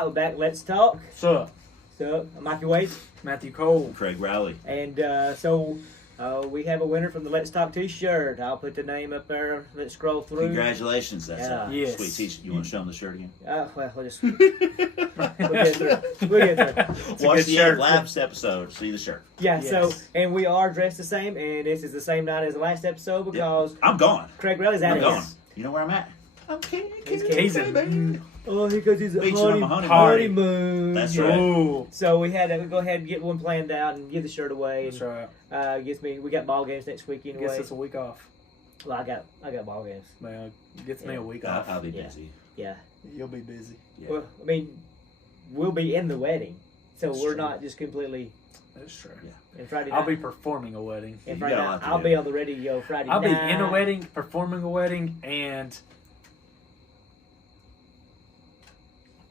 right, we're back. Let's talk. So, I'm Mikey Wade. Matthew Cole. Craig Rowley. And we have a winner from the Let's Talk t-shirt. I'll put the name up there. Let's scroll through. Congratulations. That's a Yes. sweet t-shirt. You want to show them the shirt again? Well, we'll just... we'll get through. We'll get through. Watch the last episode. See the shirt. Yeah, Yes. so, and we are dressed the same, and this is the same night as the last episode because I'm gone. Craig Rowley's out I'm of gone. here. You know where I'm at? I'm He's in- Oh, because he's a Beaching on my honeymoon. That's Yeah. right. Ooh. So we had to go ahead and get one planned out and give the shirt away. That's right. We got ball games next week anyway. Gets us a week off. Well, I got ball games. Man, gets me a week off. I'll be Yeah. busy. Yeah. You'll be busy. Yeah. Well, I mean, we'll be in the wedding, so That's we're true. not just completely. That's true. And Friday night, I'll be performing a wedding. And You Friday got a night, lot to I'll do. be on the radio Friday I'll night. be in a wedding, performing a wedding, and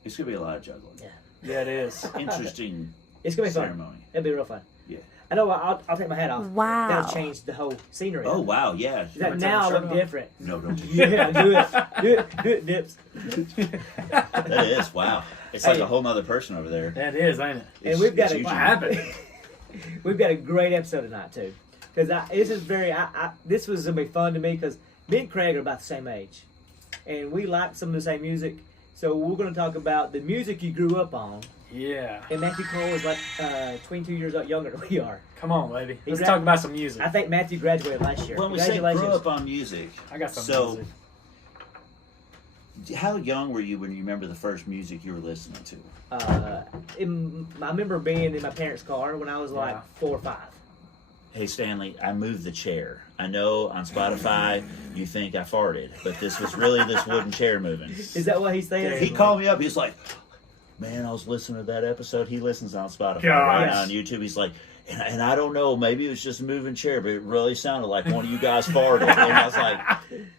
It's going to be a lot of juggling. yeah, it is. Interesting It's gonna be fun. ceremony. It'll be real fun. Yeah. I know. I'll take my hat off. Wow. That'll change the whole scenery. Oh, wow. Yeah. Now I look shirt off? different. No, don't do Yeah, do it, Dips. That is, wow. It's like a whole nother person over there. That is, ain't it? And we've got It's a usually- What happened? we've got a great episode tonight too, because this was gonna be fun to me because me and Craig are about the same age, and we like some of the same music. So we're gonna talk about the music you grew up on. Yeah. And Matthew Cole is like 22 years younger than we are. Come on, baby. He Let's gra- talk about some music. I think Matthew graduated last year. When we say grow Congratulations. up on music, I got some so music. how young were you when you remember the first music you were listening to? I remember being in my parents' car when I was like Yeah. 4 or 5. Hey Stanley, I moved the chair. I know on Spotify you think I farted, but this was really this wooden chair moving. Is that what he's saying? He called me up. He's like, "Man, I was listening to that episode." He listens on Spotify Gosh. right now on YouTube. He's like, and I don't know, maybe it was just a moving chair, but it really sounded like one of you guys farted. And I was like,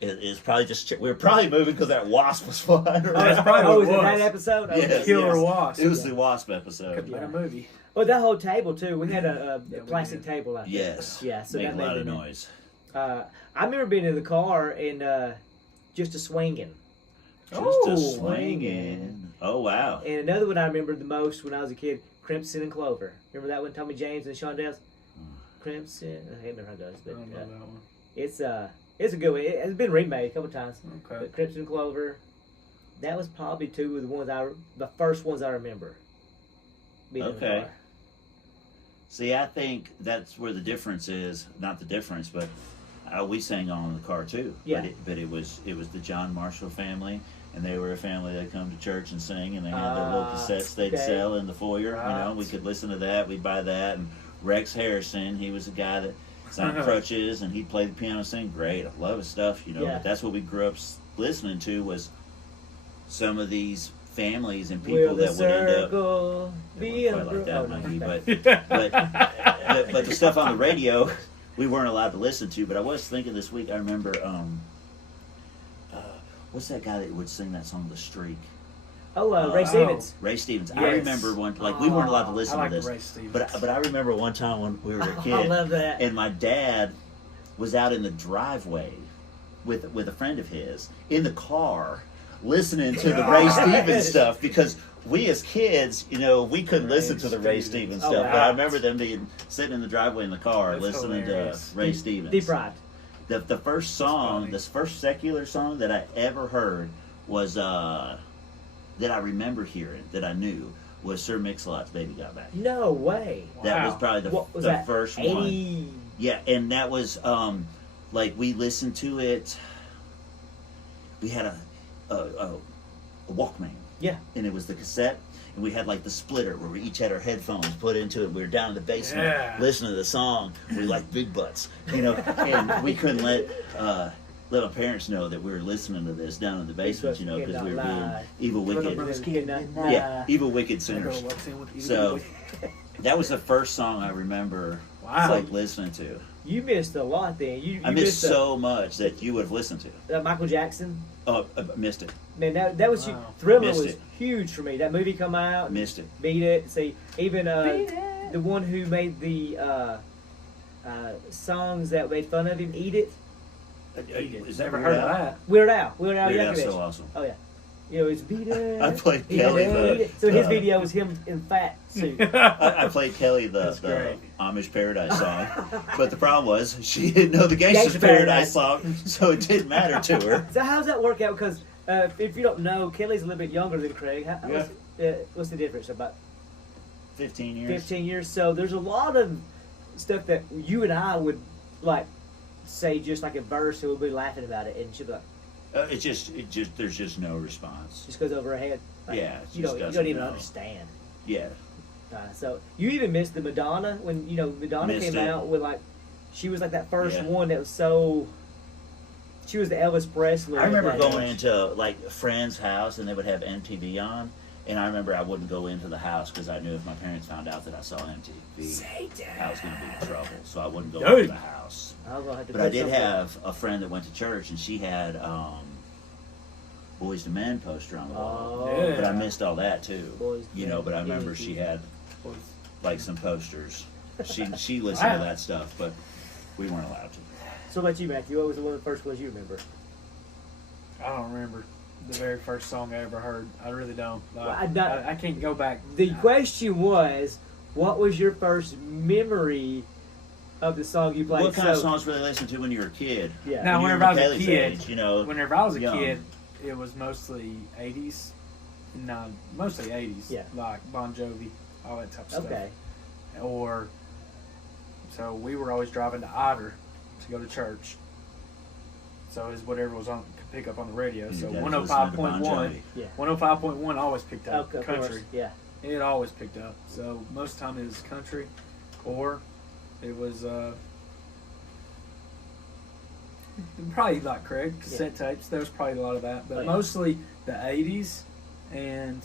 it's probably just we were probably moving because that wasp was flying around. that's probably what was it it was. that episode? Yes, Killer yes. Wasp. It was the wasp episode. Could be in a movie. Oh, that whole table too. We had a Yeah, we plastic did. table out there. Yes. Yeah, so Made that a made lot of it- noise. I remember being in the car and just a swinging. Just Oh, a swinging. Oh wow. And another one I remember the most when I was a kid, Crimson and Clover. Remember that one, Tommy James and Shondells? Crimson. I can't remember how it goes, I but don't know that one. it's a good one. It's been remade a couple times. Okay. But Crimson and Clover, that was probably two of the first ones I remember. Being in the Okay. car. See, I think that's where the difference is. Not the difference, but we sang all in the car too. Yeah. But it was the John Marshall family, and they were a family that come to church and sing, and they had their little cassettes they'd okay. sell in the foyer. Right. You know, we could listen to that. We'd buy that. And Rex Harrison, he was a guy that sang crutches, and he'd play the piano, sing. Great, I love his stuff. You know, Yeah. but that's what we grew up listening to was some of these families and Will people the that would end up. circle It be wasn't quite like that, oh, no, Mikey, okay. but the stuff on the radio we weren't allowed to listen to. But I was thinking this week, I remember what's that guy that would sing that song The Streak? Ray Stevens. Ray Stevens. I Yes. remember one, like we weren't allowed to I listen like to this, Ray Stevens. but I remember one time when we were a I kid love that. and my dad was out in the driveway with a friend of his in the car listening to the Ray Stevens stuff because we as kids, you know, we couldn't listen to the Ray Stevens Oh, stuff. wow. But I remember them sitting in the driveway in the car That's listening hilarious. to Ray Stevens. Deprived. The first song, funny. this first secular song that I ever heard was that I remember hearing that I knew was Sir Mix-a-Lot's "Baby Got Back." No way. That was Wow. probably What was the that? first 80... one. Yeah, and that was like we listened to it. We had a Walkman. Yeah. And it was the cassette, and we had like the splitter where we each had our headphones put into it. We were down in the basement Yeah. listening to the song. We like big butts, you know, and we couldn't let my parents know that we were listening to this down in the basement, you know, because we were being evil, wicked. Yeah, evil, wicked sinners. So that was the first song I remember Wow. like listening to. You missed a lot then. You I missed so much that you would have listened to. Michael Jackson. Oh, I missed it. Man, that was Wow. Thriller Missed was it. huge for me. That movie come out, Missed it. beat it. See, even the one who made the songs that made fun of him, Eat It. Is that Never Weird heard of Al? that. Weird Al. Weird Al Weird Al's Yankovic. so awesome. Oh yeah. You know, it's beat it. I played Kelly So his video was him in fat suit. I played Kelly the Amish Paradise song, but the problem was she didn't know the Gangsta's Paradise song, so it didn't matter to her. So how does that work out? Because if you don't know, Kelly's a little bit younger than Craig. What's the difference? About 15 years. 15 years. So there's a lot of stuff that you and I would like say just like a verse, and we'll be laughing about it, and she'll be like, It just, there's just no response. just goes over her head. Like, Yeah, you don't even understand. Yeah. So you even missed the Madonna when Madonna Missed came it. out with she was like that first Yeah. one that was so. She was the Elvis Presley. I remember of that going age. into like a friend's house and they would have MTV on, and I remember I wouldn't go into the house because I knew if my parents found out that I saw MTV, I was going to be in trouble. So I wouldn't go into the house. But I did have a friend that went to church, and she had Boys to Men poster on the wall. Oh, But I missed all that too. Boys to Men. But I remember she had like some posters. She listened to that stuff, but we weren't allowed to. So about you, Matthew, what was one of the first ones you remember? I don't remember the very first song I ever heard. I really don't. Well, I can't go back. The question was, what was your first memory of the song you played? What kind of songs were they listening to when you were a kid? Yeah. Now, When you whenever I were was a Kelly's kid, age, whenever I was a young. kid, it was mostly 80s. No, mostly 80s. Yeah. Like Bon Jovi, all that type of stuff. Okay. So we were always driving to Otter to go to church. So it was whatever was on, could pick up on the radio. So Your dad was listening to Bon 105.1, Jovi. Yeah. 105.1 always picked up Okay, of country. course. Yeah. It always picked up. So most of the time it was country, or it was probably like Craig cassette tapes. There was probably a lot of that, but mostly the 80s and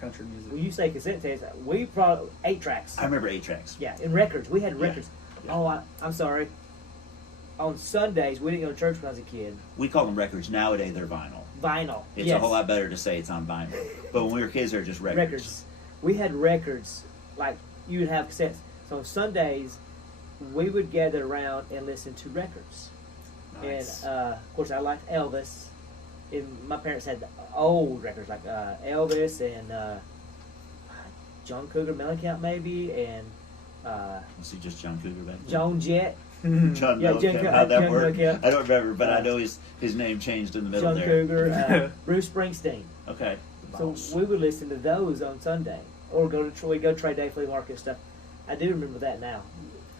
country music. When you say cassette tapes, we probably 8 tracks. I remember 8 tracks. Yeah, in records. We had records. Yeah. Oh, I'm sorry. On Sundays, we didn't go to church when I was a kid. We call them records. Nowadays, they're vinyl. Vinyl. It's yes. a whole lot better to say it's on vinyl. But when we were kids, they were just records. We had records, like you would have cassettes. So on Sundays, we would gather around and listen to records. Nice. And of course, I liked Elvis. And my parents had old records like Elvis and John Cougar Mellencamp maybe, and Was he just John Cougar back then? Joan Jett. John Yeah, Mellencamp, how'd that John work? Mellencamp. I don't remember, but I know his name changed in the middle John there. Cougar, Bruce Springsteen. Okay. So we would listen to those on Sunday, or go to Trade Day Flea Market and stuff. I do remember that now.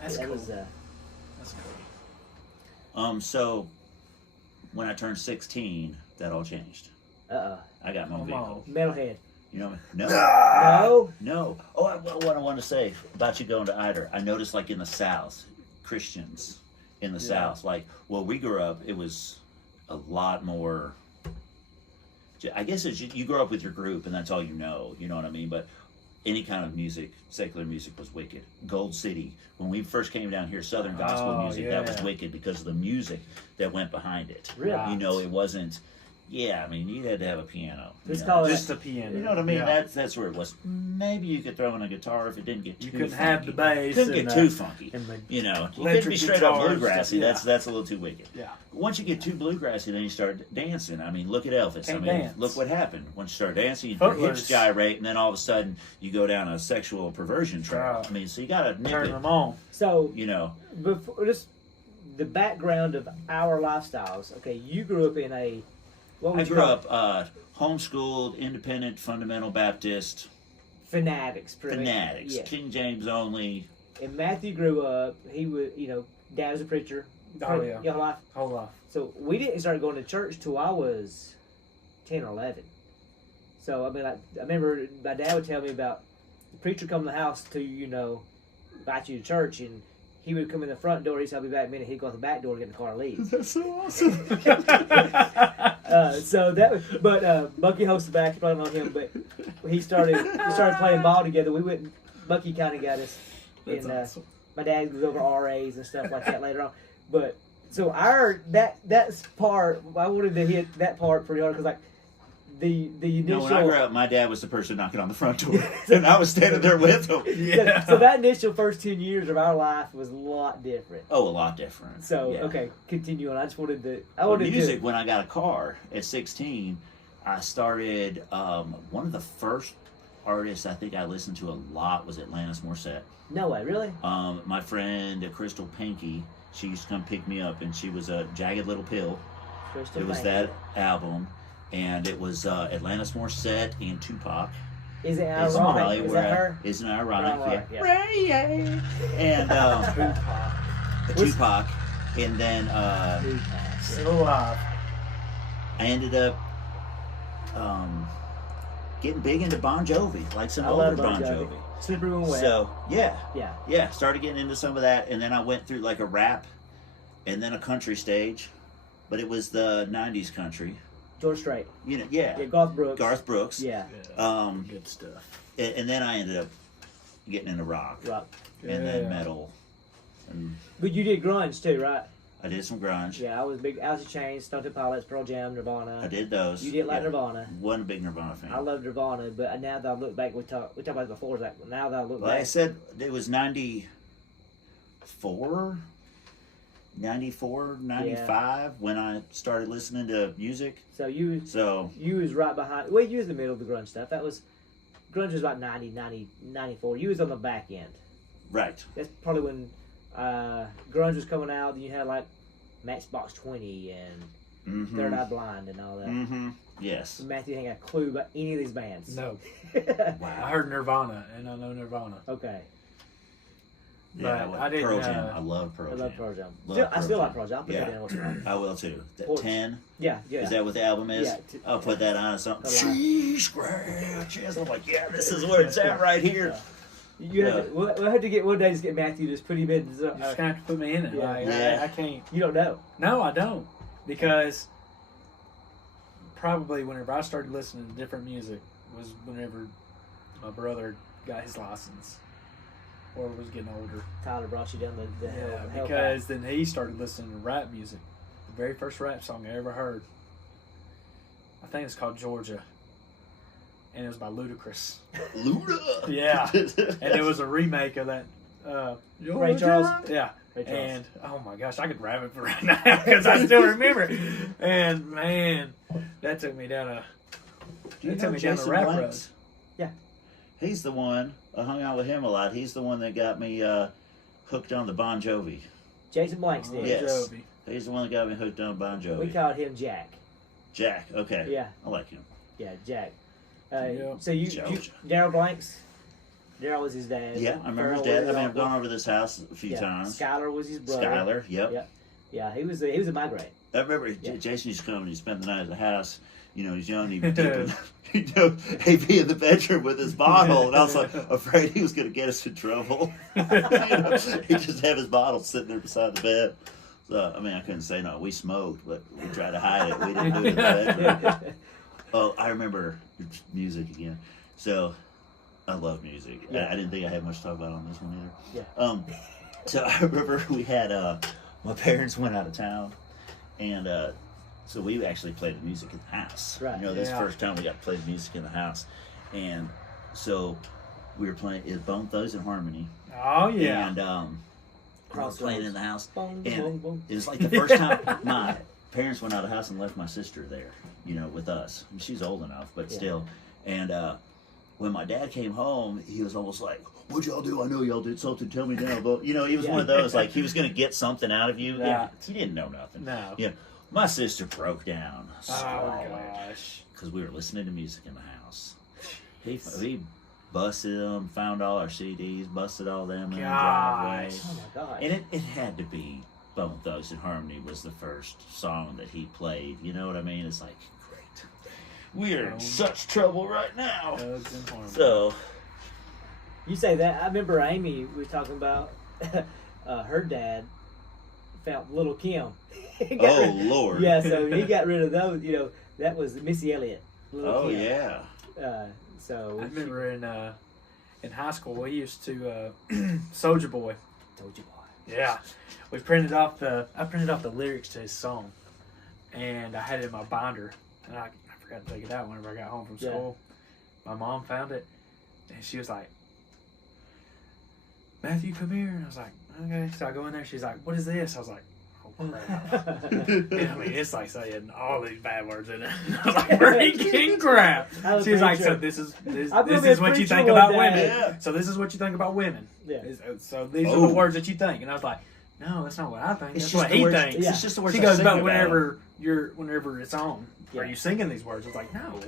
That's that cool. Was, That's cool. So when I turned 16, that all changed. I got my own vehicle. Metalhead. You know, no. No. Oh, what I want to say about you going to Ider, I noticed like in the South, Christians in the South, like where we grew up, it was a lot more. I guess it's, you grow up with your group and that's all you know what I mean? But any kind of music, secular music was wicked. Gold City, when we first came down here, Southern gospel music, that was wicked because of the music that went behind it. Really? You know, it wasn't. Yeah, I mean, you had to have a piano. Just call it Just the piano. You know what I mean? Yeah. That's where it was. Maybe you could throw in a guitar if it didn't get too You couldn't funky. have the bass. Couldn't and get too funky. and the You know, you couldn't electric be straight up guitars, bluegrassy. yeah. That's a little too wicked. Yeah. Once you get too bluegrassy, then you start dancing. I mean, look at Elvis. Can't I mean, dance. look what happened. Once you start dancing, your Footloose. hips gyrate, and then all of a sudden you go down a sexual perversion trail. Right. I mean, so you got to nip Turn it. them on. So You know, before just the background of our lifestyles. Okay, you grew up in a. What I would you grew call up homeschooled, independent, fundamental Baptist, fanatics. Pretty much. fanatics, Yeah. King James only. And Matthew grew up. He was, Dad was a preacher. Oh, yeah. Your whole life. Whole life. So we didn't start going to church till I was 10 or 11. So I mean, I remember my dad would tell me about the preacher coming to the house to invite you to church, and he would come in the front door. He'd say, "I'll be back in a minute." He'd go out the back door and get in the car and leave. That's so awesome. So that was, but Bucky hosted back, playing on him. But we started playing ball together. We went. Bucky kind of got us. That's And awesome. my dad was over RAs and stuff like that later on. But so that's part. I wanted to hit that part pretty hard because like the initial. No, when I grew up, my dad was the person knocking on the front door, and I was standing there with him. Yeah. So that initial first 10 years of our life was a lot different. Oh, a lot different. So Yeah. okay, continue on. I just wanted to. I Well, wanted music, to. when I got a car at 16, I started, one of the first artists I think I listened to a lot was Atlantis Morissette. No way, really? My friend Crystal Pinky, she used to come pick me up, and she was a Jagged Little Pill. Crystal It was Pinky. that album, and it was Atlantis Morissette and Tupac. Is it It's ironic? probably Is where that her? Isn't it ironic? Ironic, Yeah. yeah. Ray, yeah. And Tupac, and then Tupac. Still alive. I ended up getting big into Bon Jovi, like some I older love Bon Jovi. Slippery When Wet. So yeah. yeah, started getting into some of that, and then I went through like a rap, and then a country stage, but it was the '90s country. George Strait. You know, yeah. Garth Brooks. Garth Brooks. Yeah. Good stuff. And then I ended up getting into rock, Rock. and then metal, and But you did grunge too, right? I did some grunge. Yeah, I was big. Alice in Chains, Stone Temple Pilots, Pearl Jam, Nirvana. I did those. You did like Nirvana. Wasn't a big Nirvana fan. I love Nirvana, but now that I look back, we talked about it before. Like now that I look Like I back, said, it was 94, 95 when I started listening to music. so you was right behind. Well, you was in the middle of the grunge stuff. That was grunge was about 90, 94. You was on the back end. Right. That's probably when grunge was coming out. Then you had like Matchbox 20 and Mm-hmm. Third Eye Blind and all that. Mm-hmm. Yes. Matthew ain't got a clue about any of these bands. No. Wow. I heard Nirvana, and I know Nirvana. Okay. Yeah, But I didn't, Pearl Jam. I love Pearl I Jam. love Pearl Jam. Love I Pearl still like Jam. Pearl Jam. I'll put Yeah. that in once in a while. I will too. That Or- 10. Yeah. Is that what the album is? Yeah, I'll put that on something. The line. She scratches. I'm like, yeah, this is where it's at right here. You have to, we'll have to get one day. Just get Matthew. Just put him in. You just gonna have to put me in it. Yeah. Like, Yeah. I can't. You don't know. No, I don't. Because probably whenever I started listening to different music was whenever my brother got his license or was getting older. Tyler brought you down the hell. hell Because then he started listening to rap music. The very first rap song I ever heard, I think it's called Georgia. And it was by Ludacris. Luda. Yeah. And it was a remake of that. Ray Charles. Yeah. Ray Charles. And oh my gosh, I could rap it for right now because I still remember it. And man, that took me down a rap road. Blanks? Yeah. He's the one. I hung out with him a lot. He's the one that got me hooked on the Bon Jovi. Jason Blanks did. Yeah. Yes. Jovi. He's the one that got me hooked on Bon Jovi. We called him Jack. Jack. Okay. Yeah. I like him. Yeah, Jack. Yeah. So you Georgia. Daryl Blanks. Daryl was his dad. Yeah, I remember his Farrell dad. was I mean, his I've gone uncle. over this house a few times. Skylar was his brother. Skylar. Yep. Yeah. Yeah, he was a migrate. I remember Yeah. Jason used to come and he'd spend the night at the house. You know, he's young, he'd be deep he'd be in the bedroom with his bottle, and I was like afraid he was going to get us in trouble. You know, he'd just have his bottle sitting there beside the bed. So, I mean, I couldn't say no. We smoked, but we tried to hide it. We didn't do it in the bedroom. Oh, I remember music again. So, I love music. Yeah. I didn't think I had much to talk about on this one either. Yeah. So I remember we had my parents went out of town, and so we actually played the music in the house. Right. You know, this is the Yeah. first time we got to play the music in the house, and so we were playing Bone Thugs and Harmony, Oh yeah. and we were Crossroads. playing in the house, Boom, and boom, boom. it was like the first time my parents went out of the house and left my sister there, you know, with us. I mean, she's old enough, but Yeah. still, and when my dad came home, he was almost like, "What'd y'all do? I know y'all did something. Tell me now." But you know, he was one of those like he was going to get something out of you. Yeah. He didn't know nothing. No. Yeah, my sister broke down Oh gosh. because we were listening to music in the house. He busted them, found all our CDs, busted all them in the driveway, Gosh. Oh my god. and it had to be Bone Thugs and Harmony was the first song that he played. You know what I mean? It's like great. We are in such trouble right now. Thugs and Harmony. So. You say that. I remember Amy, we were talking about her dad found Little Kim. He got Oh, rid- Lord. Yeah, so he got rid of those. You know, that was Missy Elliott. Little Oh Kim. yeah. So I remember in high school we used to Soldier Boy. Told you boy. Yeah. I printed off the lyrics to his song, and I had it in my binder, and I forgot to take it out whenever I got home from Yeah. school. My mom found it, and she was like, "Matthew, come here." And I was like, "Okay." So I go in there. She's like, "What is this?" I was like, "Oh crap. And, I mean, it's like saying all these bad words in it. I was like, we're eating crap. She's like, so this is what you think about women. Yeah. So this is what you think about women. Yeah. So these are the words that you think. And I was like, no, that's not what I think. That's what he thinks. Yeah. It's just the words She I goes, sing but about. whenever it's on, are you singing these words? It's like, no.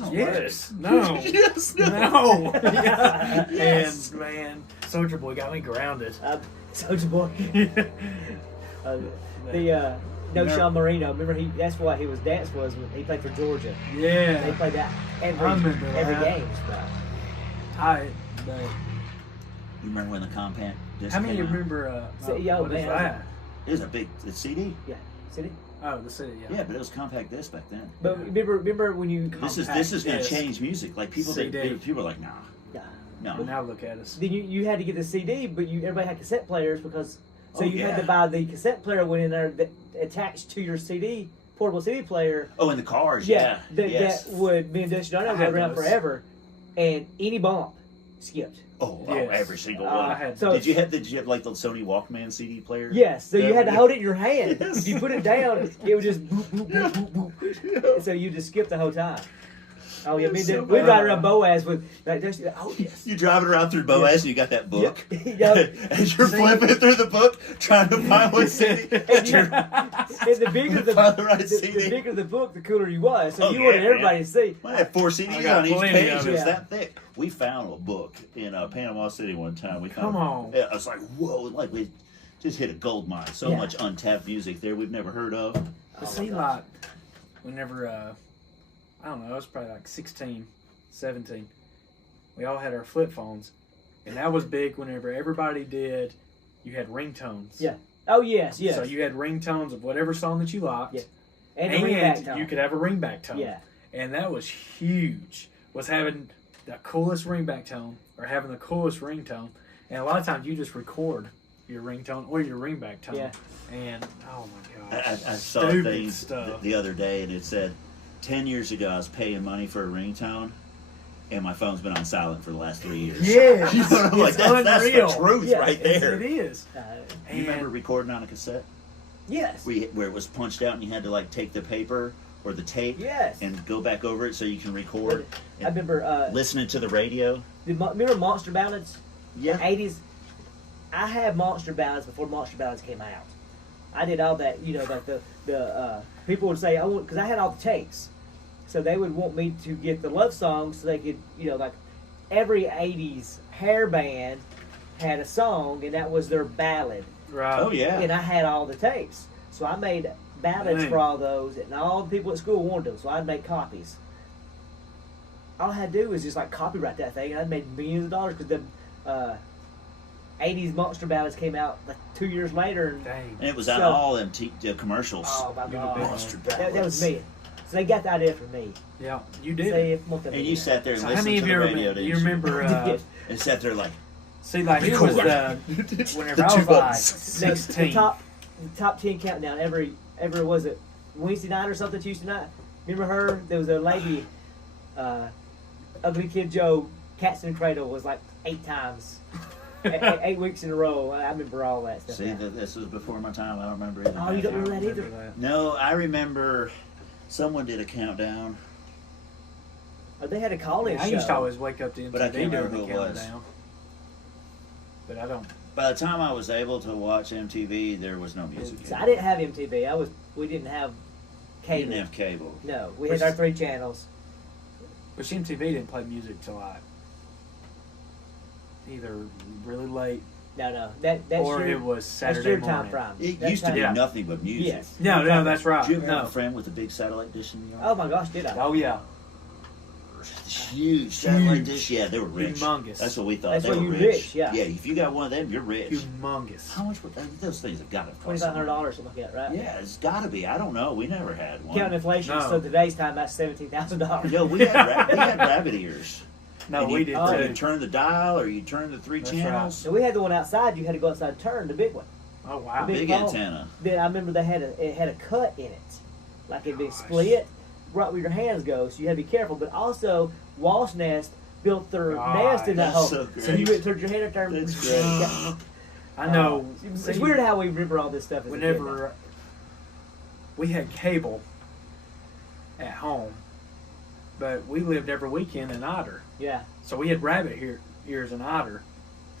Oh, Yes. No. Yes. No. Yeah. Yes. And man, Soldier Boy got me grounded. Soldier Boy. No, Sean Marino. Remember, that's what his dance was when he played for Georgia. Yeah. They played that every I remember that. game. But You remember when the compact disc how many came out? remember? So, what yo, is man, that? It was a big CD. Yeah, see it? Oh, the city. Yeah. Yeah, but it was compact disc back then. But remember when you This is going to change music. Like people are like, nah, no. Now look at us. then you had to get the CD, but everybody had cassette players because you had to yeah. buy the cassette player went in there that attached to your CD portable CD player. Oh, in the cars, yes. That would me and Dusty Donald go around forever, and any bump skipped. Oh, Yes. every single I one. had So Did you have like the Sony Walkman CD player? yes, so you had to Yeah. hold it in your hand. Yes. If you put it down, it would just boop boop boop boop boop. So you just skip the whole time. Oh yeah, That's so we'd bad. ride around Boaz with like Dusty. Oh yes. You driving around through Boaz and you got that book. Yeah. As you're flipping through the book, trying to find what CD. And the bigger Find the right the CD. bigger the book, the cooler you was. So Oh, you yeah, wanted everybody man. to see. I had 4 I CDs got on each plenty page. of It was it. that thick. We found a book in Panama City one time. We found Come on. Yeah, I was like, whoa! Like we just hit a gold mine. So Yeah. much untapped music there we've never heard of. It seemed like whenever, I don't know, it was probably like 16, 17, we all had our flip phones. And that was big whenever everybody did, you had ringtones. Yeah. Oh yes. So you had ringtones of whatever song that you liked. Yeah. And, the ringback tone. you could have a ringback tone. Yeah. And that was huge, was having the coolest ringback tone or having the coolest ringtone. And a lot of times you just record your ringtone or your ringback tone. Yeah. And, oh my gosh. I saw a stupid thing stuff. the other day, and it said 10 years ago I was paying money for a ringtone, and my phone's been on silent for the last 3 years. Yeah. You know, I'm like, that's the unreal. truth Yeah, right Yes, there. it is. You remember recording on a cassette? Yes. Where it was punched out and you had to like take the paper or the tape Yes. and go back over it so you can record. I remember. Listening to the radio. Remember Monster Ballads? Yeah. The 80s. I had Monster Ballads before Monster Ballads came out. I did all that. You know, like the people would say I want because I had all the tapes, so they would want me to get the love songs so they could like every 80s hair band had a song and that was their ballad. Right. Oh yeah. And I had all the tapes. So I made ballads Dang. for all those, and all the people at school wanted them, so I'd make copies. All I had to do was just like copyright that thing, and I'd made millions of dollars because the 80s Monster Ballads came out like 2 years later. And Dang. And it was on So- all them commercials. oh my You were god, big Monster that was Ballads. me. So they got the idea from me. Yeah, you So did. they want them And in you there. sat there and So how listened many to of the you radio. remember? didn't You remember? And sat there like, See, like it was whenever The I two was like buttons. the 16. top 10 countdown every was it Wednesday night or something, Tuesday night. Remember her? There was a lady, Ugly Kid Joe, Cats in the Cradle was like 8 times, 8 weeks in a row. I remember all that stuff. see, now. this was before my time. I don't remember either. Oh, you don't I remember that either? that. No, I remember someone did a countdown. Oh, they had a call-in I show. used to always wake up to MTV But I can't during remember the who it was. countdown. But I don't. By the time I was able to watch MTV, there was no music. So I didn't have MTV. We didn't have You cable. didn't have cable. No, we had our 3 channels. But MTV didn't play music till like either really late No, that's or your, it was that's Saturday your morning. time frame. It That's used to be time- nothing but music. Yes. No, that's right. Did you ever have No. a friend with a big satellite dish in the yard? Oh my gosh, did I? Oh yeah. Huge satellite dish. Yeah, they were rich. Humongous. That's what we thought. That's they why were you rich. rich, yeah. Yeah, if you got one of them, you're rich. Humongous. How much would those things have got to cost? $2,500, something like that, right? Yeah, it's got to be. I don't know. We never had one. Counting inflation, No. so today's time that's $17,000. No, we had rabbit ears. No, And we you, did oh, You too. turn the dial, or you turn the 3 That's channels. So we had the one outside. You had to go outside and turn the big one. Oh wow. Big Big phone. antenna. Then I remember it had a cut in it, like it'd been Gosh. split right where your hands go. So you had to be careful. But also, Wasp Nest built their God, nest in that that's hole. so So great. you would turn your hand and turn. That's great. I know. It's weird how we remember all this stuff. Whenever we had cable at home, but we lived every weekend in Otter. Yeah. So we had rabbit ears in Otter.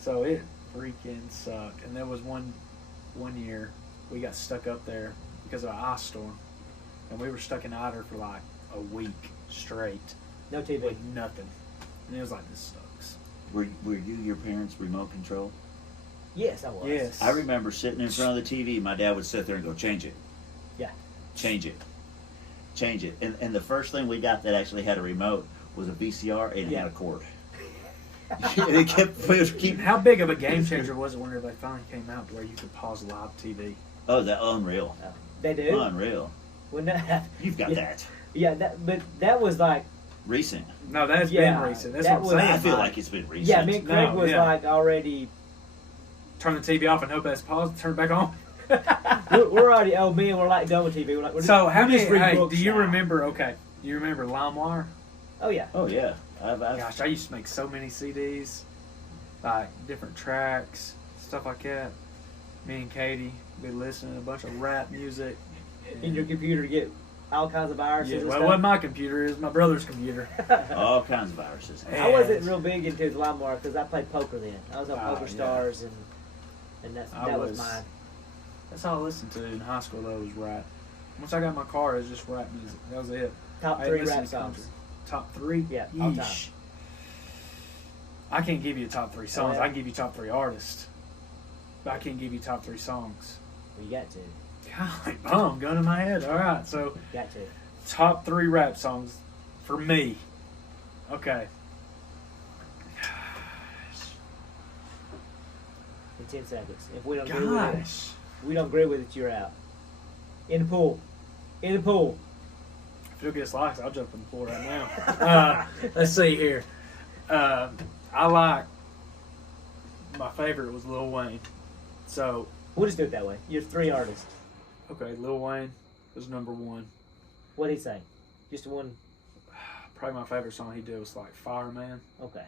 So it freaking sucked. And there was one year we got stuck up there because of an ice storm. And we were stuck in Otter for like a week straight. No TV. With nothing. And it was like, this sucks. Were you your parents' remote control? Yes, I was. Yes. I remember sitting in front of the TV. My dad would sit there and go, change it. Yeah. Change it. Change it. And the first thing we got that actually had a remote was a VCR and it had a cord. And it keep. How big of a game changer was it whenever they finally came out to where you could pause live TV? Oh, that unreal. They do? Unreal. When that, You've got that. Yeah, but that was like Recent. No, that's been recent. That's that what I'm saying. I feel like it's been recent. Yeah, me and Craig was like already. Turn the TV off and hope that's paused. Turn it back on. we're already old men. We're like done with TV. We're like, So how many? Hey, do you now. remember? Okay, do you remember LimeWire? Oh yeah. Oh yeah. Gosh, I used to make so many CDs, like different tracks, stuff like that. Me and Katie, we listening to a bunch of rap music. In your computer to get all kinds of viruses. Yeah, and well, stuff. it wasn't my computer; it was my brother's computer. All kinds of viruses. I wasn't real big into LimeWire because I played poker then. I was on Poker Stars and that was mine. That's all I listened to in high school. Though was rap. Once I got my car, it was just rap music. That was it. Top 3 rap songs. Top 3? Yeah, all time. I can't give you top 3 songs. Oh, yeah. I can give you top 3 artists. But I can't give you top 3 songs. Well, you got to. Golly, boom, gun in my head. All right, so Got to. top 3 rap songs for me. Okay. In 10 seconds. If we don't Gosh. agree with it, we don't agree with it, you're out. In the pool. In the pool. If it gets likes, I'll jump in the pool right now. Let's see here. I like, my favorite was Lil Wayne. So, We'll just do it that way. You're 3 artists. okay, Lil Wayne was number 1. What'd he say? Just one. Probably my favorite song he did was like Fireman. Okay.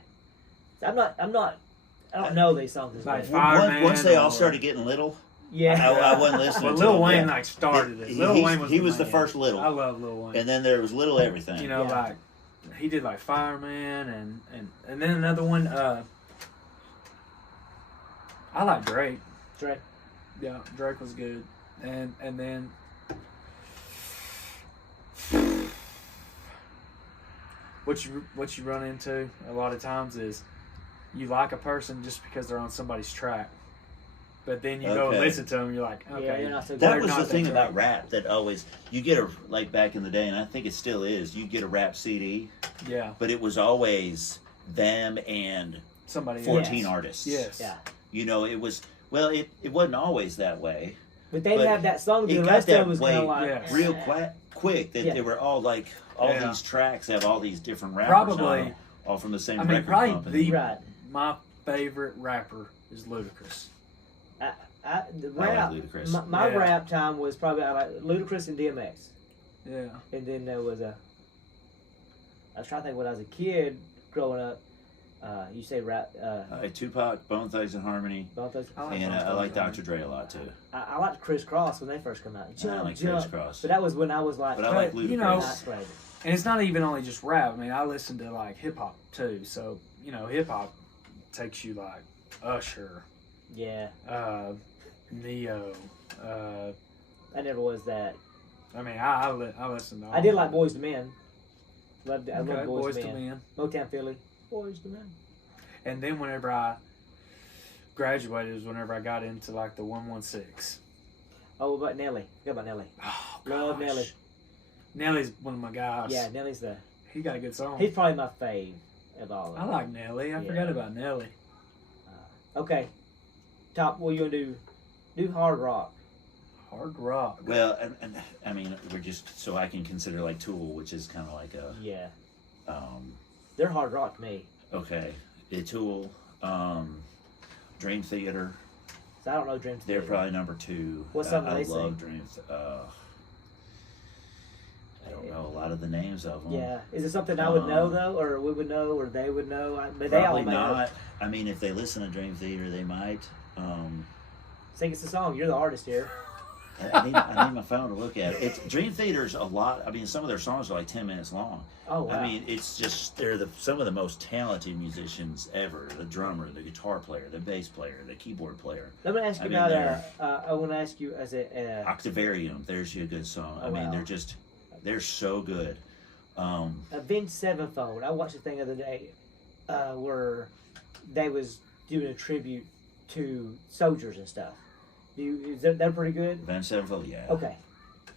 I don't know these songs as Like well. Fireman. Once they all or- started getting little, Yeah. I wasn't listening Well, to Lil them. Wayne Yeah. like started it. He- Lil he's- Wayne was he was the man. first little. I love Lil Wayne. And then there was little everything. You know, Yeah. like he did like Fireman and then another one. I like Drake. Drake. Yeah, Drake was good. And then what you run into a lot of times is you like a person just because they're on somebody's track. But then you go and Okay. listen to them, you're like, okay. Yeah, you're not so That they're was not the thing that about great. rap that always you get a like back in the day, and I think it still is. You get a rap CD, Yeah, but it was always them and somebody 14 Yes. artists. Yes. Yeah. You know, it was it wasn't always that way. But they'd But have that song, but it the got rest of that them was kind way of like. Yeah. real quick that Yeah. they were all like all Yeah. these tracks have all these different rappers Probably- on them, all from the same I mean, record probably company. Right. my favorite rapper is Ludacris. The I rap, like Ludacris. my Yeah. rap time was probably I like Ludacris and DMX. Yeah. And then there was I was trying to think when I was a kid growing up. You say rap. Tupac, Bone Thugs and Harmony, Both those. I like and Bone I Thugs like and Dr. Dre a lot too. I liked Criss Cross when they first come out. Jump, like jump. Criss Cross. But that was when I was like. But I like you know, Ludacris. ninth grade. And it's not even only just rap. I mean, I listen to like hip hop too. So, you know, hip hop takes you like Usher, Yeah, Neo. I never was that. I mean, I listen to all I did of like it. Boys to Men. I Okay, love Boys, Boyz to II Men. Men. Motown Philly. Boys to Men. And then whenever I graduated was whenever I got into like the 116. Oh, what about Nelly? What about Nelly? Oh, Love gosh. Nelly. Nelly's one of my guys. Yeah, Nelly's the. He got a good song. He's probably my fave of all of I them. like Nelly. I Yeah. forgot about Nelly. Okay. Top. What you gonna do hard rock. Hard rock. Well, and I mean, we're just so I can consider like Tool, which is kind of like a Yeah, um, they're hard rock to me. okay, Tool, Dream Theater. So I don't know Dream They're Theater. probably number 2. What song do I they love sing? Dreams. I don't know a lot of the names of them. Yeah. Is it something I would know though, or we would know, or they would know? But they all Probably may know. not. I mean, if they listen to Dream Theater, they might. Sing us a song. You're the artist here. I need my phone to look at it. It's Dream Theater's a lot. I mean, some of their songs are like 10 minutes long. Oh wow. I mean, it's just they're some of the most talented musicians ever. The drummer, the guitar player, the bass player, the keyboard player. Let me ask you about. I want to ask you as a Octavarium. There's you a good song. Oh, I mean, wow. they're so good. Avenged Sevenfold. I watched a thing the other day where they was doing a tribute to soldiers and stuff. Is that pretty good? Avenged Sevenfold, yeah. Okay.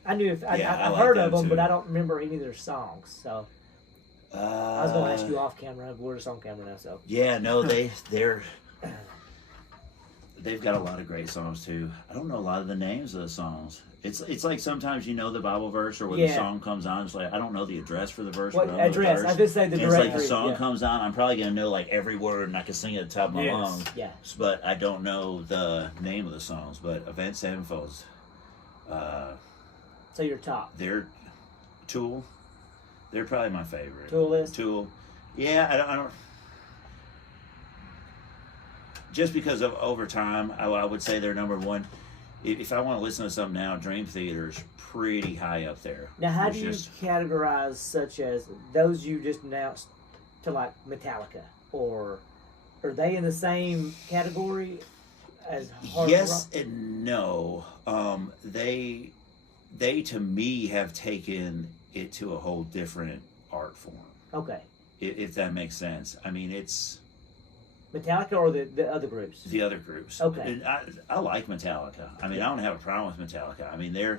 I knew I I've like heard them of them, too. but I don't remember any of their songs. So I was going to ask you off camera. We're just on camera now, so. Yeah, no, they've got a lot of great songs too. I don't know a lot of the names of the songs. It's like sometimes you know the Bible verse or when the song comes on, it's like I don't know the address for the verse. What but I know the address? verse. I just say the And directory. it's like the song comes on, I'm probably gonna know like every word and I can sing it at the top of my lungs. Yeah. But I don't know the name of the songs. But Avenged Sevenfold's, So you're top. they're Tool. They're probably my favorite. Tool list. Tool. Yeah, I don't. Just because of over time, I would say they're number one. If I want to listen to something now, Dream Theater's pretty high up there. Now, how There's do you just- categorize such as those you just announced to like Metallica, or are they in the same category as hard Yes rock? and no. They to me have taken it to a whole different art form. Okay, If that makes sense. I mean, it's Metallica or the other groups? the other groups. Okay. And I like Metallica. I mean, I don't have a problem with Metallica. I mean, they're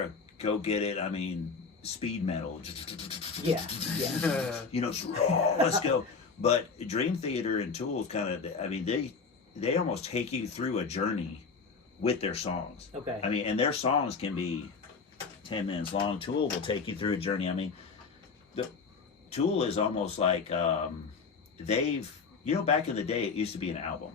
a go get it. I mean, speed metal. Yeah. You know, let's go. But Dream Theater and Tools kind of, I mean, they almost take you through a journey with their songs. Okay. I mean, and their songs can be 10 minutes long. Tool will take you through a journey. I mean, the Tool is almost like back in the day, it used to be an album.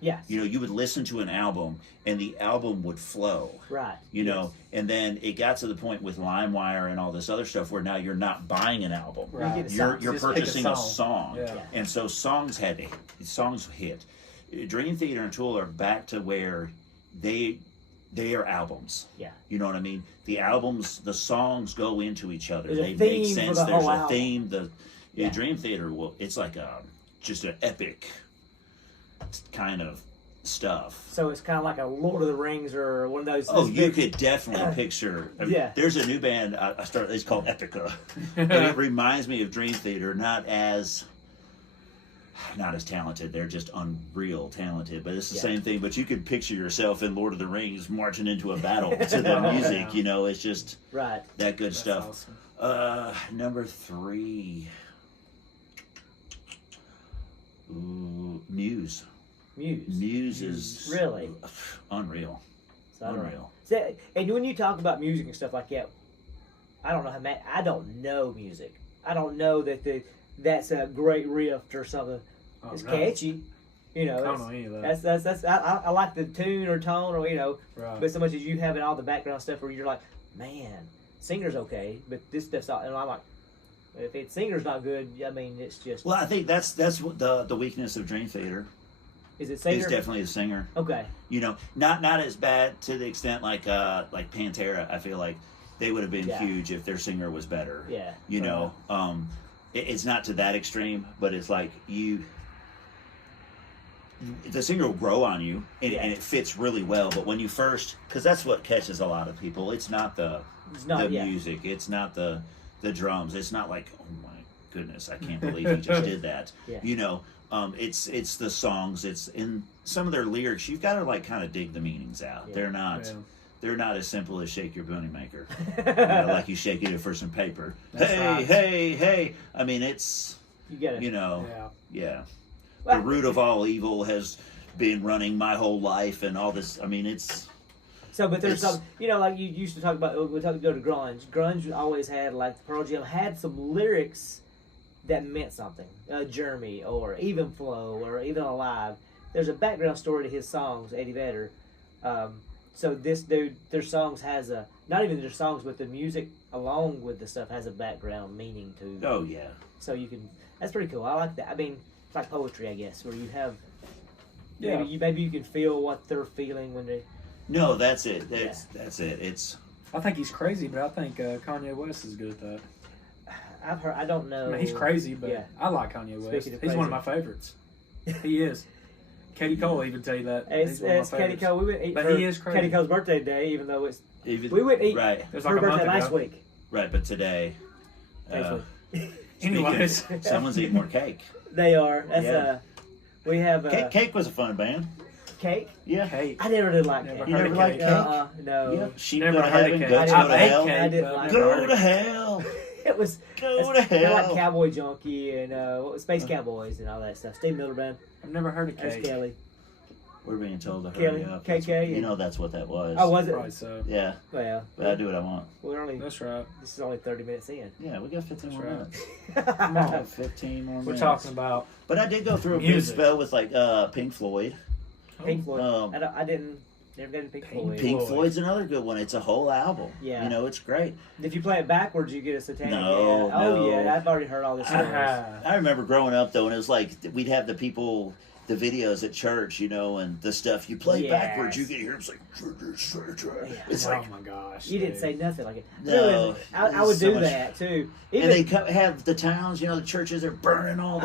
Yes. You know, you would listen to an album and the album would flow. Right. You know, and then it got to the point with LimeWire and all this other stuff where now you're not buying an album. Right. You get a You're song. Just purchasing pick a a song. Yeah. And so songs hit. Dream Theater and Tool are back to where they are albums. Yeah. You know what I mean? The albums, the songs go into each other. There's a They theme make for sense. the There's whole a album. theme. Yeah. Dream Theater it's like just an epic kind of stuff. So it's kind of like a Lord of the Rings or one of those. Oh, those you big- could definitely picture. I mean, Yeah. There's a new band I started. It's called Epica, and it reminds me of Dream Theater. Not as talented. They're just unreal talented. But it's the same thing. But you could picture yourself in Lord of the Rings marching into a battle to the music. Yeah. You know, it's just Right. that good That's stuff. awesome. Number 3. Ooh, Muse. Muse is Really? unreal. So I don't know. Unreal. So, and when you talk about music and stuff like that, I don't know how man. I don't know music. I don't know that's a great riff or something. Oh, It's no. catchy, you know. I don't it's- know any of that. That's I like the tune or tone or Right. but so much as you having all the background stuff where you're like, man, singer's okay, but this stuff's not. And I'm like, if it's singer's not good, I mean, it's just. Well, I think that's what the weakness of Dream Theater Is it is. singer? Definitely the singer. Okay. You know, not as bad to the extent like Pantera. I feel like they would have been Yeah. huge if their singer was better. Yeah. You know, it's not to that extreme, but it's like the singer will grow on you, and it fits really well. But when you first, because that's what catches a lot of people. It's not the music. It's not the drums. It's not like, oh my goodness, I can't believe he just did that. Yeah. You know, it's the songs. It's in some of their lyrics. You've got to like kind of dig the meanings out. Yeah. They're not as simple as shake your bunny maker. You know, like you shake it for some paper. That's Hey, right. hey. I mean, it's, You get it. you know, Yeah. the root of all evil has been running my whole life and all this. I mean, it's. So, but there's It's- some, like you used to talk about, go to grunge. Grunge always had, like, Pearl Jam had some lyrics that meant something. Jeremy, or Even Flow, or Even Alive. There's a background story to his songs, Eddie Vedder. So this dude, their songs has not even their songs, but the music along with the stuff has a background meaning to. Oh, yeah. So you can, that's pretty cool. I like that. I mean, it's like poetry, I guess, where you have Yeah. Maybe you can feel what they're feeling when they. No, that's it. That's it. It's. I think he's crazy, but I think Kanye West is good at that. I've heard. I don't know. I mean, he's crazy, but I like Kanye West. He's one of my favorites. He is. Katie Cole even tell you that. It's Katie Cole. We went eat but he is crazy. Katie Cole's birthday today, even though it's. We went eat right. It was her like a month birthday last ago. week. Right, but today. Anyways, someone's eating more cake. They are. That's Yeah. We have Cake was a fun band. Cake. Yeah. Cake. I never did like Never cake. You never heard of liked cake. cake? No. Yeah. Sheep Never go to heard of heaven, cake. goats I go to ate hell. cake. I didn't like Go to hell. It was Go to kinda like hell. Cowboy Junkie and Space Cowboys and all that stuff. Steve Miller Band. I've never heard of That's cake. Kelly. We're being told to Kelly, hurry up. KK. You know that's what that was. Oh, was it? Probably so. Yeah, Well, but I do what I want. we're only. That's right. This is only 30 minutes in. Yeah, we got 15 more That's right. minutes. Come We on. got 15 more minutes. We're talking about But I did go through a good Music. spell with like Pink Floyd. Pink Floyd. Um, I didn't. Never got into Pink Floyd. Pink Floyd. Floyd's another good one. It's a whole album. Yeah. You know, it's great. If you play it backwards, you get a satanic. No, yeah. Oh no. yeah, I've already heard all this stories. I remember growing up though, and it was like we'd have the people, the videos at church, you know, and the stuff you play Yes. backwards, you could hear it's like, it's oh like, my gosh. You didn't dude. say nothing like it. No, I would so do much- that too. and Even, they have the towns, you know, the churches are burning all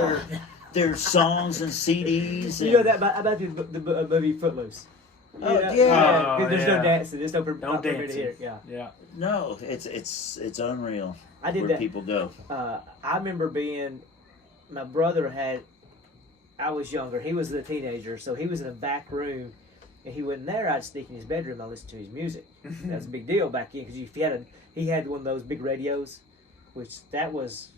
their songs and CDs. And, you know that about the movie Footloose. Oh, Yeah. yeah. 'Cause there's no Yeah. dancing. There's no No dancing. here. Yeah. Yeah. No, it's unreal I did where that. people go. I remember my brother had, I was younger, he was a teenager, so he was in a back room, and he wasn't there. I'd sneak in his bedroom and listen to his music. That was a big deal back then, because he had one of those big radios, which that was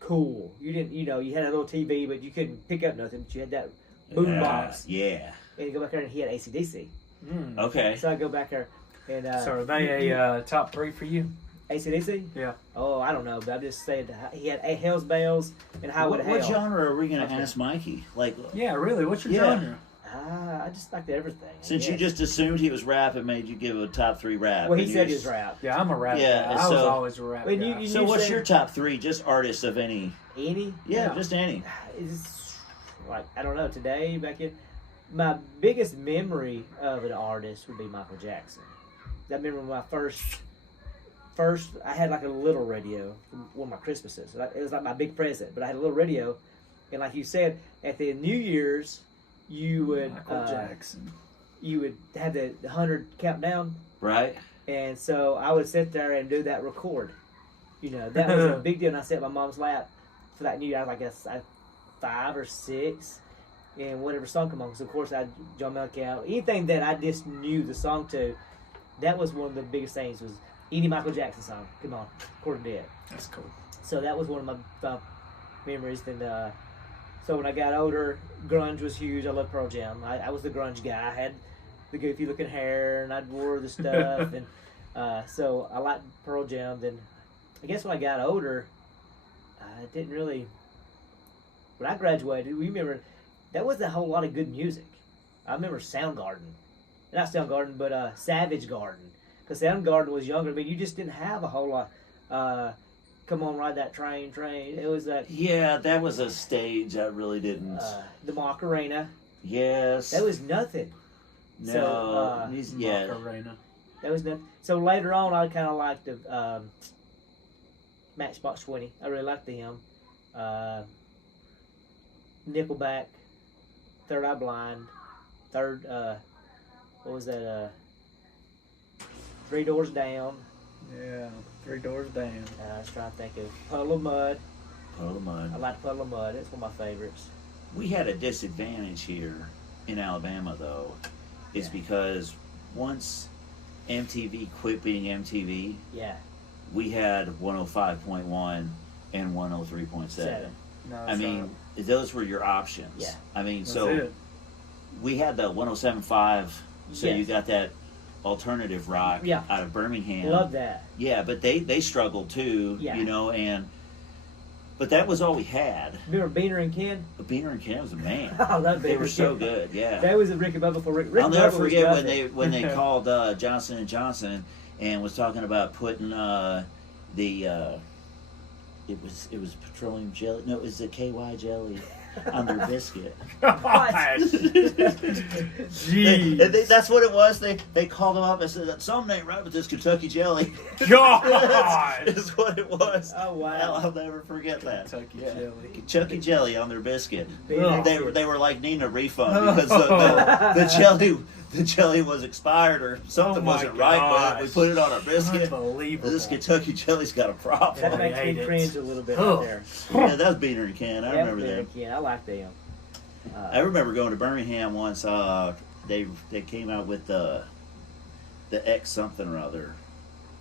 cool. You didn't, you had a little TV, but you couldn't pick up nothing, but you had that boom box, Yeah. and you go back there and he had AC/DC. Mm. Okay. So I go back there, and So are they a top 3 for you? AC/DC? Yeah. Oh, I don't know, but I'm just saying he had Hell's Bells and Highway to What Hell. genre are we going to Okay. ask Mikey? Like, Yeah, really? What's your Yeah. genre? I just liked everything. since you Yeah. just assumed he was rap, it made you give a top 3 rap. Well, he and said you he was rap. Yeah, I'm a rap Yeah, guy. I was so- always a rap When guy. you- So what's said- your top 3? Just artists of any? Any? Yeah, just any. It's like, I don't know, today, back in, my biggest memory of an artist would be Michael Jackson. I remember my first, I had like a little radio, one of my Christmases. It was like my big present, but I had a little radio, and like you said, at the New Year's, you would Michael Jackson. you would have the 100 countdown, Right? and so I would sit there and do that record. That was a big deal. And I sat at my mom's lap for that New Year. I was like 5 or 6, and whatever song come on. So of course I'd John Mellencamp, anything that I just knew the song to. That was one of the biggest things, was any Michael Jackson song. Come on, recorded it. That's cool. So that was one of my memories. Then, so when I got older, grunge was huge. I loved Pearl Jam. I was the grunge guy. I had the goofy looking hair, and I'd wore the stuff, and so I liked Pearl Jam. Then, I guess when I got older, I didn't really. When I graduated, we remember that wasn't a whole lot of good music. I remember Soundgarden, not Soundgarden, but Savage Garden, because Soundgarden was younger. I mean, you just didn't have a whole lot. Come on, ride that train. It was that Yeah, that was a stage I really didn't. the Macarena. Yes. That was nothing. no. so, yeah. Macarena. That was nothing. So later on, I kind of liked the Matchbox 20. I really liked them. Nickelback, Third Eye Blind, what was that? Three Doors Down. Yeah, 3 Doors Down. I was trying to think of Puddle of Mud. Puddle of Mud. I like Puddle of Mud. It's one of my favorites. We had a disadvantage here in Alabama, though, is Yeah. because once MTV quit being MTV, Yeah. we had 105.1 and 103.7. 7. No, I mean, those were your options. Yeah. I mean, that's so it. we had the 107.5, so Yes. you got that alternative rock Yeah. out of Birmingham. Love that. Yeah, but they struggled too, Yeah. but that was all we had. Remember Beaner and Ken? Beaner and Ken was a man. I love They Beaner were and so Ken. good, yeah. That was a Ricky Bubba for Rick. I'll never Bubba was forget nothing. when they called Johnson and Johnson and was talking about putting the it was petroleum jelly. No, it was the KY jelly on their biscuit. Gosh. Jeez. That's what it was. They called them up and said something ain't right with this Kentucky jelly. God. Is what it was. Oh wow! I'll never forget that. Kentucky jelly. Kentucky jelly on their biscuit. Oh. They were like needing a refund because the jelly was expired or something wasn't right with it. We put it on our biscuit. Unbelievable. This Kentucky jelly's got a problem. That makes me cringe a little bit right there. Yeah, that was Beaner and Ken. I remember that. Yeah, I like them. I remember going to Birmingham once. They came out with the X something or other,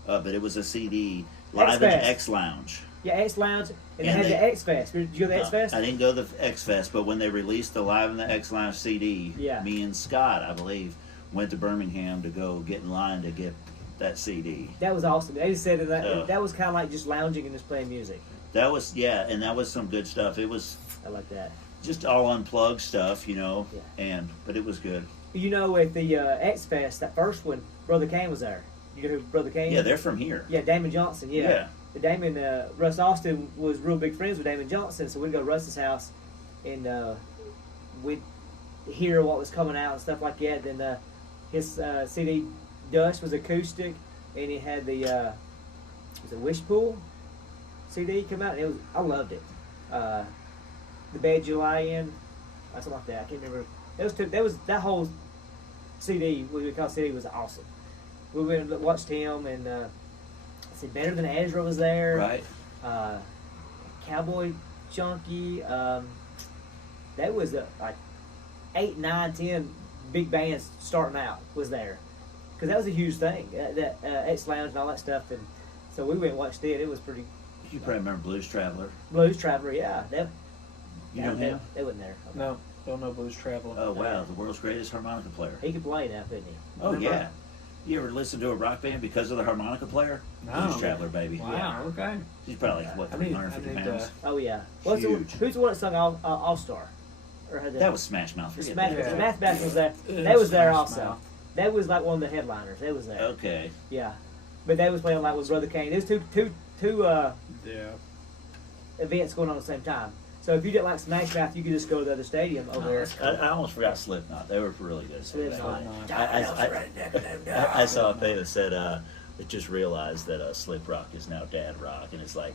but it was a CD live in the X Lounge. Yeah, X Lounge, and they had the X Fest. Did you go to the X Fest? I didn't go to the X Fest, but when they released the Live in the X Lounge CD, me and Scott, I believe, went to Birmingham to go get in line to get that CD. That was awesome. They just said that was kind of like just lounging and just playing music. That was and that was some good stuff. It was. I like that. Just all unplugged stuff, but it was good. You know, at the X Fest, that first one, Brother Kane was there. You know who Brother Kane? Yeah, they're from here. Yeah, Damon Johnson. Yeah. Damon, Russ Austin was real big friends with Damon Johnson, so we'd go to Russ's house and we'd hear what was coming out and stuff like that. Then his CD Dust was acoustic, and he had the Wish Pool CD come out, and I loved it. The Bad July in, something like that. I can't remember. That whole CD, what we call CD, was awesome. We went and watched him, and I said Better Than Ezra was there. Right. Cowboy Junkie. That was like 8, 9, 10 big bands starting out was there, because that was a huge thing. That X Lounge and all that stuff, and so we went and watched it. It was pretty. You probably remember Blues Traveler. Blues Traveler, yeah. You know him? They wasn't there. Okay. No, don't know Blues Traveler. Oh wow, the world's greatest harmonica player. He could play now, couldn't he? Oh yeah. You ever listen to a rock band because of the harmonica player? No. Blues Traveler, baby. Wow. Okay. He's probably like 350 pounds. Oh yeah. Huge. Who's the one that sung All Star? That was Smash Mouth. Smash Mouth was there. They was there also. That was like one of the headliners. They was there. Okay. Yeah, but they was playing like with Brother Kane. There's two events going on at the same time. So if you didn't like Smash Mouth, you could just go to the other stadium over there. I almost forgot Slipknot. They were really good. Slipknot. I saw a thing that said it just realized that Slip Rock is now Dad Rock, and it's like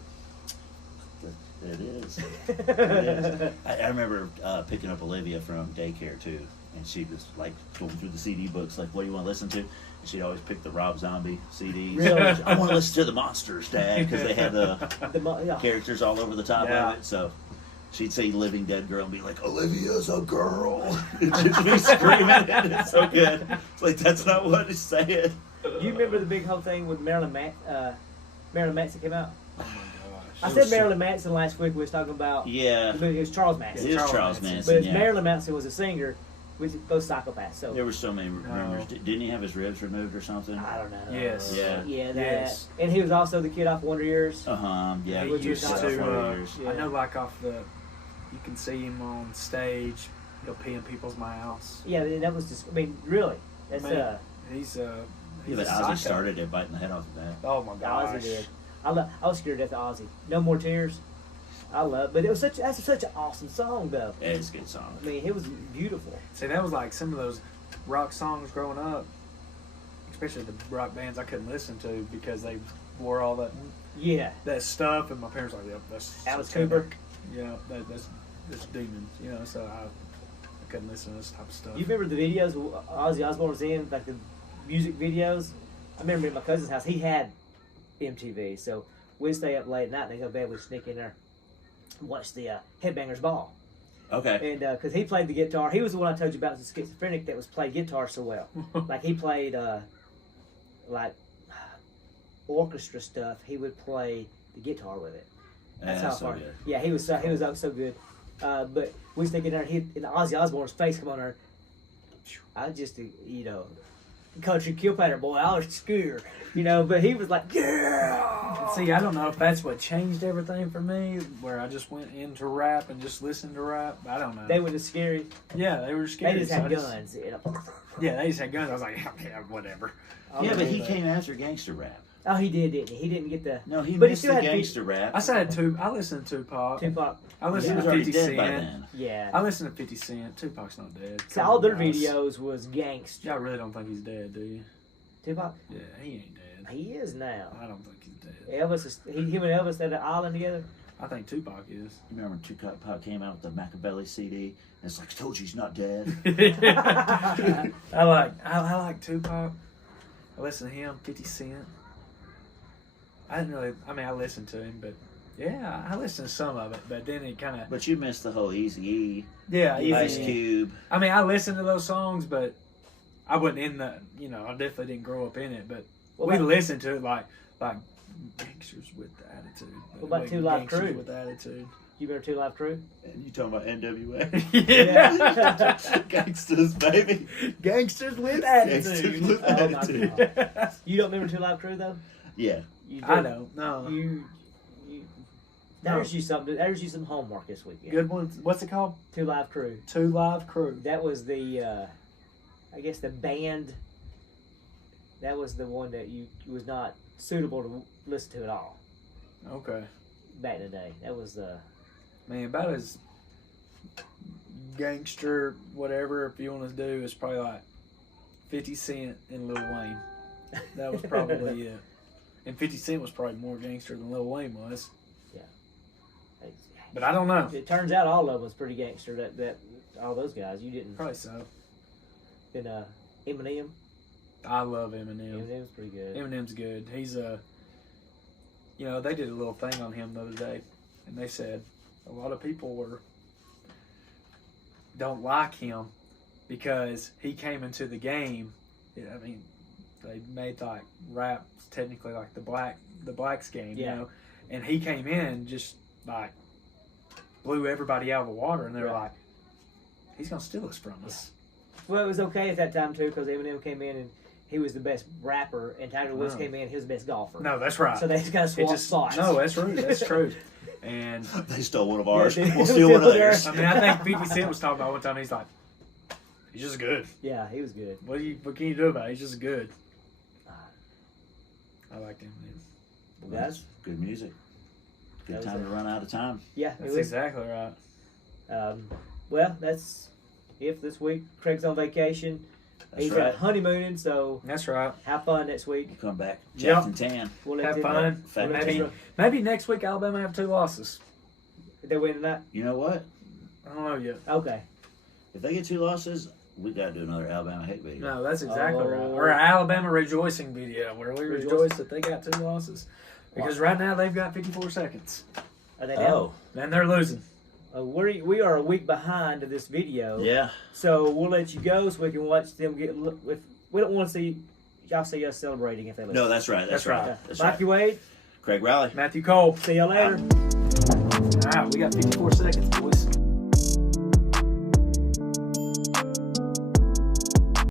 it is. It is. I remember picking up Olivia from daycare too, and she was like going through the CD books, like, "What do you want to listen to?" And she'd always pick the Rob Zombie CDs. Really? I want to listen to the Monsters, Dad, because they had the characters all over the top of it. So she'd say "Living Dead Girl" and be like, "Olivia's a girl." It'd just be screaming. It's so good. It's like, that's not what it's saying. You remember the big whole thing with Marilyn Manson came out? Oh my gosh. I said Marilyn Manson last week. We was talking about it was Charles Manson. It is Charles Manson. But Marilyn Manson was a singer. We both psychopaths. So there were so many rumors. Didn't he have his ribs removed or something? I don't know. Yes. Yeah. That. Yes. And he was also the kid off Wonder Years. Yeah. He used to. I know, like off you can see him on stage. He'll pee in people's mouths. Yeah, that was just. I mean, really. That's He's but Ozzy started it, biting the head off the bat. Oh my gosh. Ozzy did. I was scared to death of Ozzy. No More Tears. I love, but that's such an awesome song though. Yeah, it's a good song. I mean, it was beautiful. See, that was like some of those rock songs growing up, especially the rock bands I couldn't listen to because they wore all that stuff, and my parents were like, "Yep, that's Alice Cooper." Yeah, that's demons, So I couldn't listen to this type of stuff. You remember the videos Ozzy Osbourne was in, like the music videos? I remember at my cousin's house, he had MTV, so we'd stay up late at night and they go to bed, we'd sneak in there and watch the Headbangers Ball. Okay. And because he played the guitar, he was the one I told you about, the schizophrenic that was played guitar so well. Like he played like orchestra stuff. He would play the guitar with it. That's how far. Good. Yeah, he was so good. But we was thinking there, and Ozzy Osbourne's face come on there. I just country kill patter boy. I was scared, But he was like, yeah. See, I don't know if that's what changed everything for me, where I just went into rap and just listened to rap. I don't know. They were just scary. Yeah, they were scary. They just had guns. Yeah, they just had guns. I was like, yeah, whatever. Yeah, but he came after gangster rap. Oh, he did, didn't he? He didn't get the. No, he But he missed still the had gangster rap. I listened to Tupac. Tupac. I He listened was to already 50 dead by Cent. then. Yeah. I listened to 50 Cent. Tupac's not dead. So Come all on, their guys. videos was gangster. Y'all really don't think he's dead, do you? Tupac. Yeah, he ain't dead. He is now. I don't think he's dead. Elvis is him and Elvis had an island together. I think Tupac is. You remember when Tupac came out with the Machiavelli CD? And it's like, I told you he's not dead. I like Tupac. I listen to him, 50 Cent. I listened to him, but yeah, I listened to some of it, but then it kind of... But you missed the whole Eazy-E, Yeah, Ice Easy. Cube. I mean, I listened to those songs, but I wasn't in the, I definitely didn't grow up in it, but we listened to it like gangsters with attitude. What about Two Live Gangsters Crew? with attitude. You better 2 Live Crew? And you talking about NWA? Yeah. Gangsters, baby. Gangsters with Gangsters attitude. with Oh, my attitude. God. You don't remember 2 Live Crew though? Yeah. You I do. know. No. You there's you something. There's you some homework this weekend. Good one. What's it called? 2 Live Crew. 2 Live Crew. That was the, I guess the band. That was the one that you was not suitable to listen to at all Okay. back in the day. That was the. Man, about as gangster, whatever, if you want to do, is probably like 50 Cent and Lil Wayne. That was probably it. And 50 Cent was probably more gangster than Lil Wayne was. But I don't know. It turns out all of them was pretty gangster. That all those guys. You didn't. Probably so. Then Eminem. I love Eminem. Eminem's pretty good. Eminem's good. He's they did a little thing on him the other day, and they said a lot of people don't like him because he came into the game. I mean, they made like rap technically like the blacks game, Yeah. and he came in just like blew everybody out of the water, and they were like, he's gonna steal this from us. Well, it was okay at that time too because Eminem came in and he was the best rapper, and Tiger Woods came in. He was the best golfer. No, that's right. So they just kind of swapped spots. No, that's true. That's true. And They stole one of ours. Yeah, We'll steal one of theirs. I mean, I think 50 Cent was talking about one time. He's like, he's just good. Yeah, he was good. What can you do about it? He's just good. I like him. Well, guys, Good music. Good That was time it. to run out of time. yeah, That's it was. exactly right. Well, that's it for this week. Craig's on vacation. That's He's right. honeymooning, so That's right. have fun next week. We'll come back. Yep. Jacked and tan. We'll let Have them fun. Fat We'll let tan. them- Maybe next week Alabama have 2 losses. They're winning that. You know what? I don't know yet. Okay. If they get 2 losses, we got to do another Alabama hate video. No, that's exactly right. Oh. Or an Alabama rejoicing video where we Rejoice. rejoice that they got 2 losses. Because right now they've got 54 seconds. Are they down? Oh, And they're losing. We are a week behind of this video. yeah. So we'll let you go so we can watch them get. If we don't want to see y'all see us celebrating if they lose. No, that's right. That's right. Okay. That's Mikey right. Wade. Craig Rowley. Matthew Cole. See y'all later. All right, we got 54 seconds, boys.